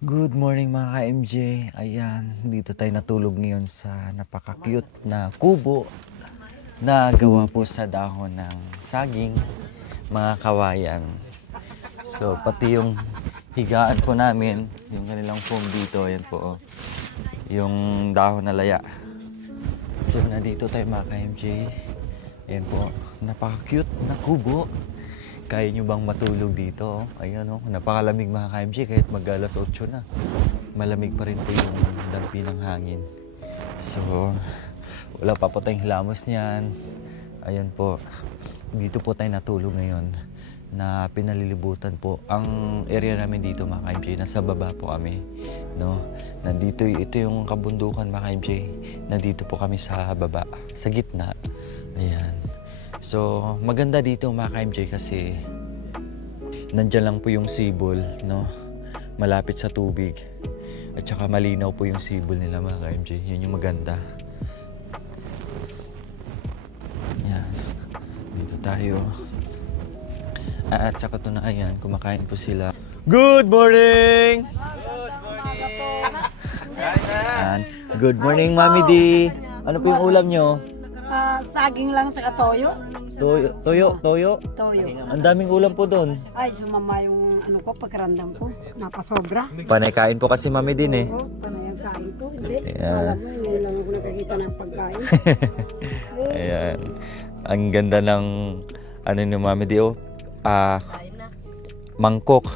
Good morning mga ka-MJ. Ayan, dito tayo natulog ngayon sa napaka-cute na kubo na gawa po sa dahon ng saging, mga kawayan. So, pati yung higaan po namin, yung kanilang foam dito, ayan po, oh, yung dahon na laya. So, nandito tayo mga ka-MJ. Ayan po, napaka-cute na kubo. Kaya nyo bang matulog dito? Ayan o, napakalamig mga ka-MJ kahit mag-alas 8 na. Malamig pa rin po yung dampi ng hangin. So, wala pa po tayong hilamos niyan. Ayan po, dito po tayo natulog ngayon na pinalilibutan po. Ang area namin dito mga ka-MJ, nasa baba po kami. No? Nandito, ito yung kabundukan mga ka-MJ. Nandito po kami sa baba, sa gitna. Ayan. So, maganda dito mga ka-MJ kasi nandyan lang po yung sibol, no? Malapit sa tubig. At saka malinaw po yung sibol nila mga ka-MJ. Yun yung maganda. Yan. Dito tayo. At saka ito na, ayan, kumakain po sila. Good morning! Good morning! Ayan. Good morning, Mami D. Ano po yung ulam nyo? Saging lang sa toyo. Toyo. Toyo. Ang daming ulam po doon. Ay, sumama yung ano ko, pagkarandam ko. Napasobra. Panay kain po kasi Mami din eh. Oo, panay ang kain ko. Hindi. Yeah. Alam mo, ngayon lang ako nakakita ng pagkain. Ayan. Ang ganda ng ano ni Mami Dio. Mangkok.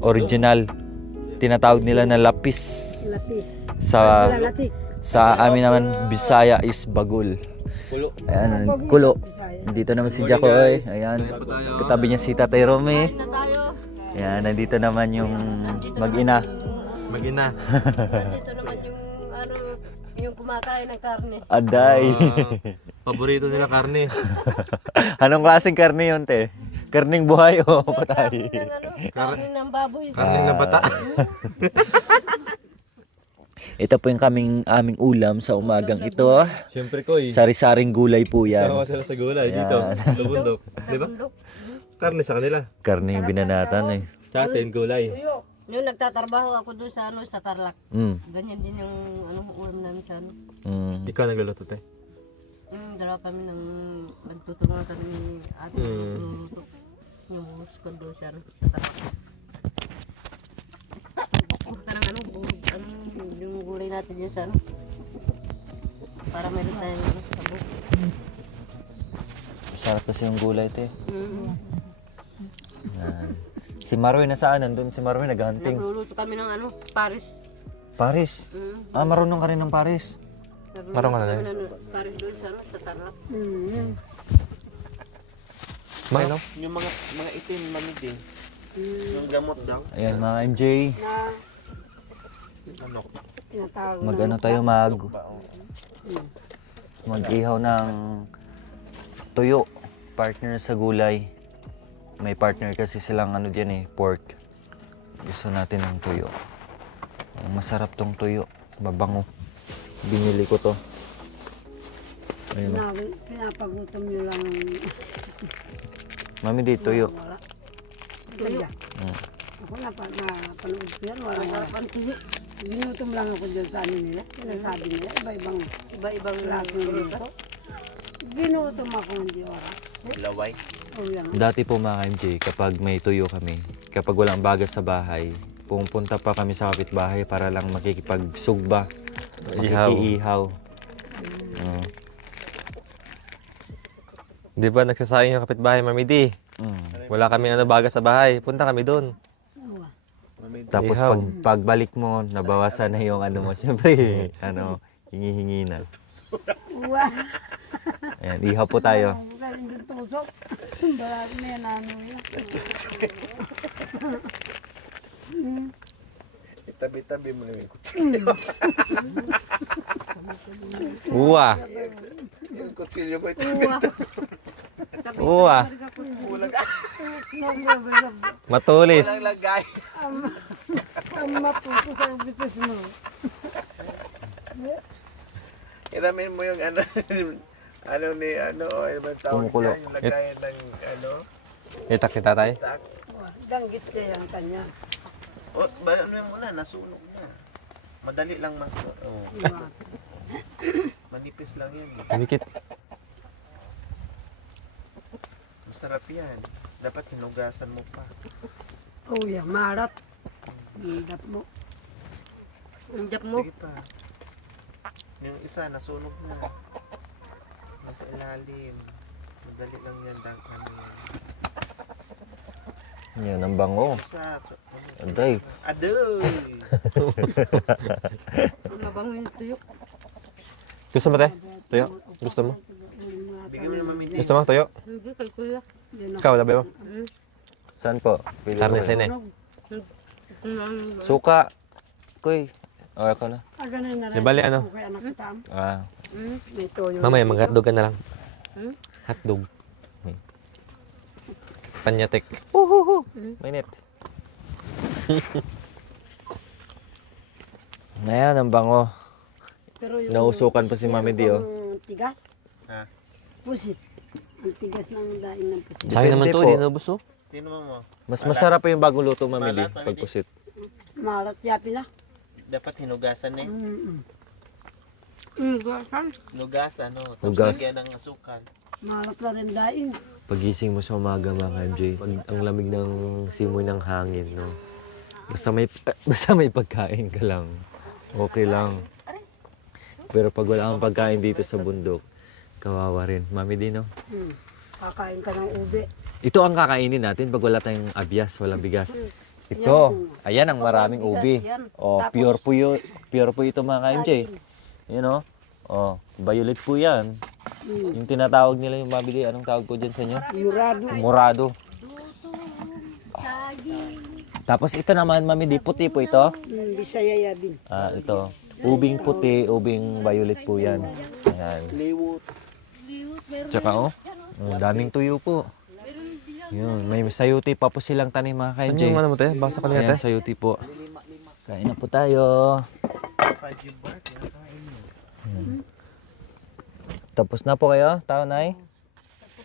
Original. Tinatawag nila na lapis. Lapis. Sa Lalatik. sa amin naman Bisaya is bagul. Kulo. Ayan, kulo. Nandito naman si Jacoy. Ayan. Katabi niya si Tatay Romy. Ayan, nandito naman yung mag-ina. Mag-ina. Dito naman yung ano, yung kumakain ng karne. Aday. Paborito nila karne. Anong klaseng karne yun, te? Karning buhay o patay? Karne ng baboy. Karning na bata. Ito po yung aming ulam sa umagang ito. Siyempre ko eh. Sari-saring gulay po yan. Sama sila sa gulay dito. Ayan. Sa bundok. Di ba? Karne sa kanila. Karne yung binanatan eh. Sa atin, gulay. Yung nagtatrabaho ako doon sa ano, sa Tarlac. Mm. Ganyan din yung ano, ulam namin sa ano. Mm. Ikaw nagluluto te. Dalawa kami ng nagtutulungan kami ni ate. Nagluluto. Yung buhos ko doon sa ano, sa Tarlac. Parang ano, yung gulay natin dyan sa ano. Para meron tayong ano, sabog. Sarap kasi yung gulay ito eh. Mm-hmm. Yan. Si Maroy nasaan? Nandun si Maroy naghahunting. Nagluluto kami ng ano, Paris. Paris. Marunong ka rin ng Paris. Marunong ka na Kami ng Paris doon sa ano, sa Tarlac. Ano? Yung mga itim mamid din. Yung gamot daw. Ayan mga MJ. Ano? Tinatawag Mag-ano tayo mag-ihaw ng tuyo. Partner sa gulay. May partner kasi silang ano dyan eh, pork. Gusto natin ng tuyo. Masarap tong tuyo. Mabango. Binili ko to. Ayun. Pinapagutom nyo lang. Mami di tuyo. Wala. Tuyo. Ako napanood ko yan. Wala. Ginutom lang ako dyan sa ano nila. Sinasabi nila, iba-ibang klase ng luto. Ginutom ako hindi oras. Laway. Oh, yan. Dati po mga MJ, kapag may tuyo kami, kapag walang bagas sa bahay, pumunta pa kami sa kapitbahay para lang makikipagsugba, makikiihaw. Di ba nagsasayang yung kapitbahay, Mami D? Wala kami baga sa bahay. Punta kami doon. Tapos Ihaw. pagbalik mo, nabawasan na yung ano mo. Siyempre, hingi-hingi na. Uwa. Ayan, ihaw po tayo. Galing din tusok. Barami na yan ano yan. Itabi-tabi mo na yung kutsilyo. Uwa. Yung kutsilyo mo Uwa. Uwa. Matulis. Walang lagay. Ang matuto sa bitis mo. Iramin mo yung ano, ano ni ano, o ano bang tawag Kumukulo. niya, yung lagayan ng ano, Kita kita tayo. tak. Danggit kaya ang kanya. O, ano mo na, nasunog na. Madali lang oh. Diba? Manipis lang yan. eh. Kumikit. Masarap yan. Dapat hinugasan mo pa. Oh, yeah, marat. Hindap mo. Ang jap mo. Sige pa. Yung isa, nasunog na. Nasa ilalim. Madali lang yan, dangkan yan. Yan ang bango. Isa, Aday. adoy! Ang mabango yung tuyo. Gusto mo, te? Tuyo? Gusto mo? Bigyan mo naman may Gusto mo, tuyo? Hindi kay kuya. Ikaw, labi mo. Saan po? Pili Karne ko. sa ina eh. Suka. Kuy. O, ako na. Ganun na rin. Di bali, ano? Kaya anak kita. Ah. May toyo. Mamaya, mag-hotdog ka na lang. Hmm? Hotdog. Panyatik. Mainit. Ngayon, ang bango. Pero yung Nausukan pa si Mami Di, oh. yung tigas. Ha? Pusit. Ang tigas ng daing ng pusit. Sayo naman to, po. hindi naubos to. Tingnan mo. Mas masarap pa yung bagong luto, Mami Di, Malat, Mami Di. pagpusit. Marat yapi na. Dapat hinugasan eh. Gasan. Hinugasan, no? Tapos Hugas. lagyan ng asukal. Marat na rin daing. Pagising mo sa umaga, mga MJ, ang lamig ng simoy ng hangin, no? Basta may pagkain ka lang. Okay lang. Pero pag wala kang pagkain dito sa bundok, kawawa rin. Mami Di, no? Kakain ka ng ube. Ito ang kakainin natin pag wala tayong abyas, walang bigas. Ito, ayan ang maraming ubi. Oh, pure po ito mga ka-MJ. Yan o. Oh, violet po yan. Yung tinatawag nila yung mabili, anong tawag po dyan sa inyo? Murado. Murado. Tapos ito naman, Mami Di, puti po ito. Bisaya yabin. Ah, ito. Ubing puti, ubing violet po yan. Ayan. Liwot. Tsaka oh, daming tuyo po. Yun, may sayuti pa po silang tanim mga Ano ka-MJ. yung ano mo, te? Basa ka niya, Ayan, te? sayuti po. Kain na po tayo. Fudgy bar, kinakain mo. Tapos na po kayo, tao nay?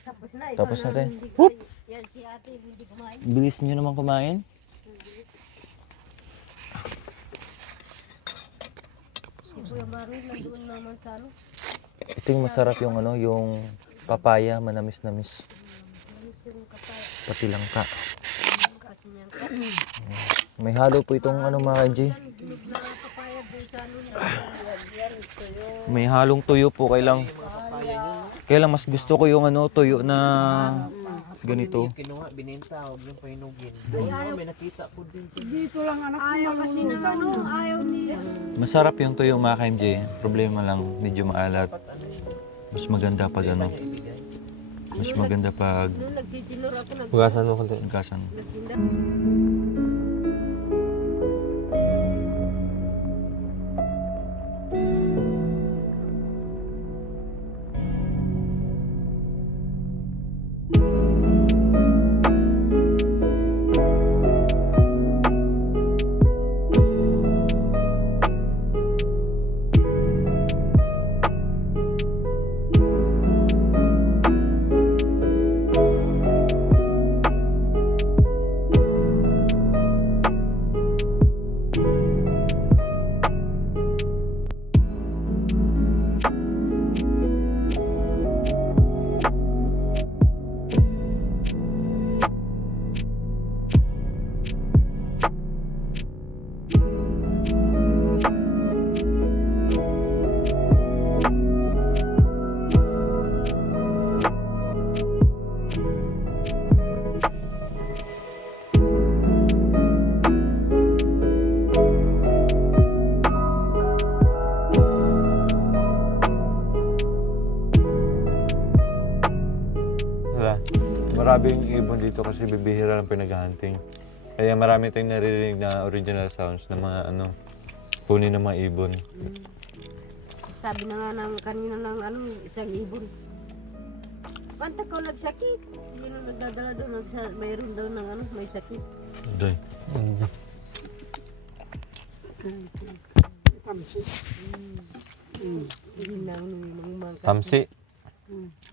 Tapos na. Tapos na tayo. Yan si ate, hindi kumain. Bilis nyo naman kumain. Si Kuya Mario, nandoon naman sa ano. Ito yung masarap yung ano, yung papaya, manamis-namis. Pati langka. Kasi niyan ka. May halo po itong ano mga ka-MJ. May halong tuyo po kailang. Kailang mas gusto ko yung ano, tuyo na ganito. Kinuha, bininta, huwag yung painugin. Ayaw. May nakita ko din. Dito lang anak. Ayaw kasi ng ano, ayaw niya. Masarap yung tuyo mga ka-MJ. Problema lang, medyo maalat. Mas maganda pag ano. Mas maganda pag Noong nagtitinor ako, Hugasan mo konti. nagkasan. nagtinda. Maraming ibon dito kasi bibihira lang pinaghahunting. Kaya marami tayong naririnig na original sounds ng mga ano, huni ng mga ibon. Sabi na nga ng kanina ng ano, isang ibon. Panta ko nagsakit. Yun ang nagdadala doon. Mayroon daw ng ano, may sakit. Day. Tamsi. Yun lang ng mga Tamsi.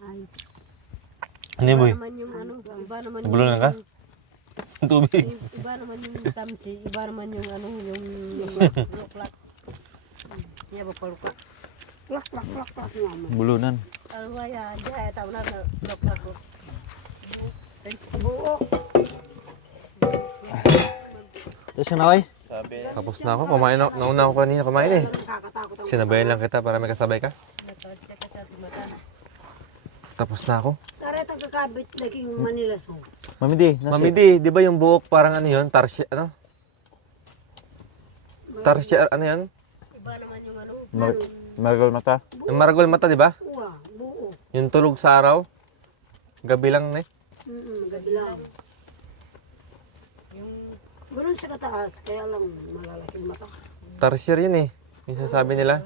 Ay. Ano yun, boy? naman yung ano, iba naman Nabulunan ka? Tubig. Iba naman yung tamsi, iba naman yung ano, yung luklak. Iya ba paluka? Klak, klak, klak, klak naman. Bulunan. Ano nga yan, diya, tao na luklak ko. Buo. Tapos yun, Naway? Tapos na ako. Kumain na. Nauna ako kanina kumain eh. Nakakatakot ang Sinabayan lang kita para may kasabay ka. Tapos na ako. karetang kakabit naging Manila so. Mami D, nasa... Mami di ba yung buhok parang ano yun? Tarsier, ano? Tarsier, ano yan? Iba naman yung ano, Maragol mata. Yung maragol mata, di ba? Uwa, buo. Yung tulog sa araw. Gabi lang eh. Gabilang. Ganun siya kataas, kaya lang malalaki yung mata. Tarsier yun eh. Yung sasabi nila.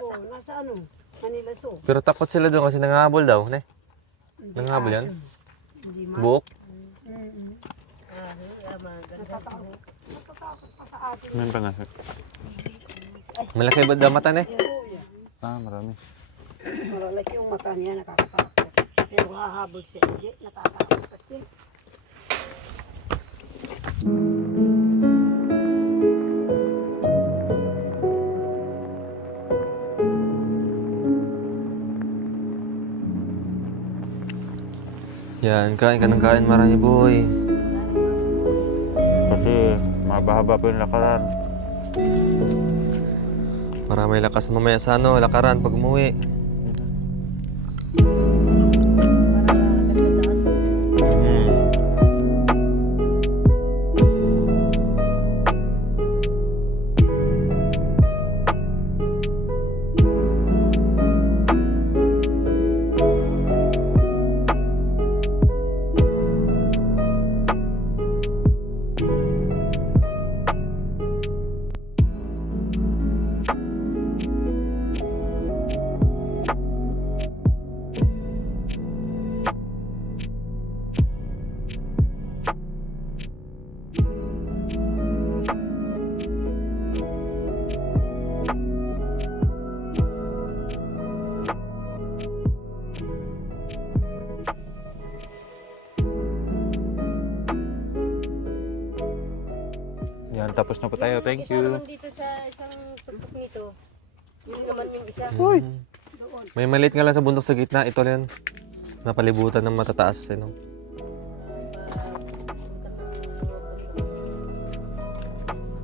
Oo, nasa ano, Manila so. Pero takot sila doon kasi nangahabol daw. Ne? Nangahabol yan? Buhok? Meron pa nga. Malaki ba daw mata ne? Ah, marami. Malalaki yung mata niya, nakakatakot. Pero hahabol siya, hindi, natatakot kasi. Yan, kain ka ng kain marami boy. Kasi mahaba-haba po yung lakaran. Para may lakas mamaya sa ano, lakaran pag umuwi. Yan, tapos na po tayo. Thank Isa you. naman dito sa isang tuktok nito. Yun naman yung isa. May maliit nga lang sa bundok sa gitna. Ito lang. Napalibutan ng matataas. Ano?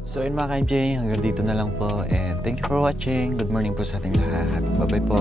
So yun mga ka-MJ, hanggang dito na lang po. And thank you for watching. Good morning po sa ating lahat. Bye-bye po.